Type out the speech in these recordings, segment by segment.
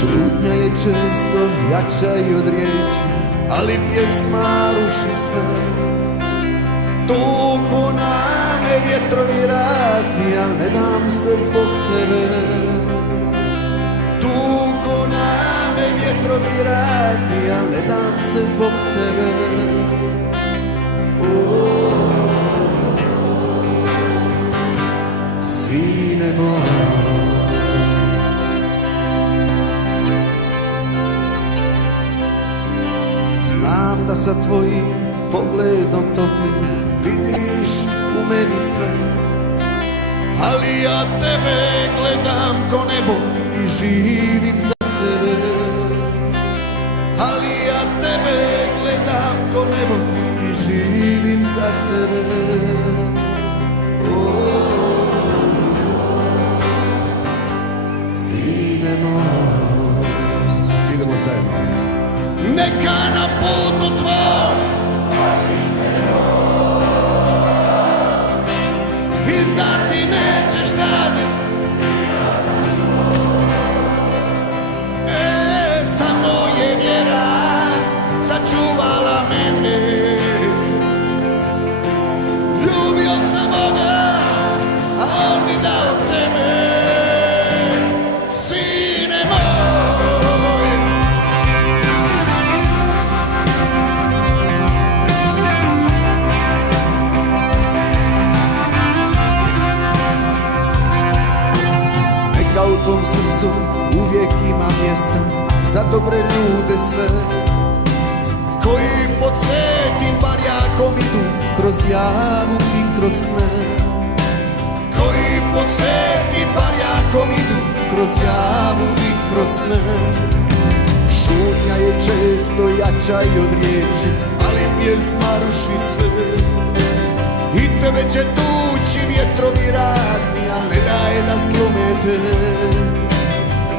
Šutnja je često jača i od riječi, ali pjesma ruši sve. Tuku na me vjetrovi razni, al ne dam se zbog tebe. Tuku na me vjetrovi razni, al ne dam se zbog tebe. Sine moj, znam da sa tvojim pogledom toplim vidiš u meni sve, ali ja tebe gledam ko nebo i živim za tebe. Ali ja tebe gledam ko nebo i živim za tebe. Sine moj, idemo zajedno. Neka na putu tvom izdati nećeš dalje. Samo je vjera sačuvala mene. Ljubio sam Boga, a on mi dao tebe. Sine moj, neka u tom srcu uvijek ima mjesta za dobre ljude sve, koji pod svetim barjakom idu kroz javu i kroz sne. Koji pod svetim barjakom idu kroz javu i kroz sne. Šutnja je često jača i od riječi, ali pjesma ruši sve. I tebe će tući vjetrovi razni, al ne daje da slome te.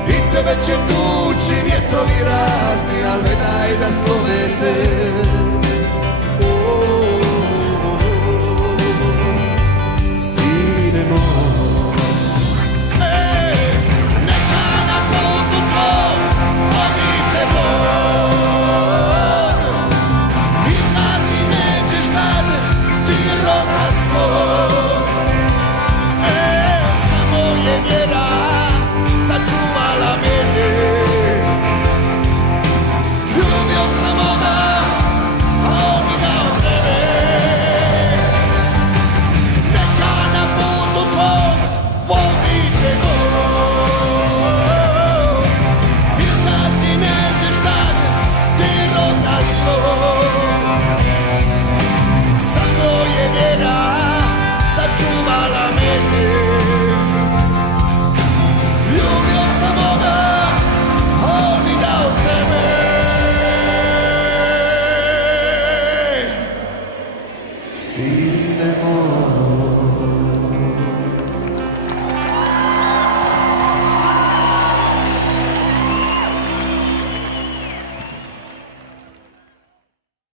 I tebe će tući vjetrovi razni, al ne daje da slome te. Sine moj, neka na putu tvoj vodi te Bog. I znati nećeš tada ti roda svog. Samo je vjera sačuvala mene. Ljubio sam Boga, a on mi dao tebe. Neka na putu tvom vodi te Bog. I znati nećeš tada ti roda svog. Samo je vjera sačuvala mene. Ljubio sam Boga, a on mi dao tebe. Sine moj.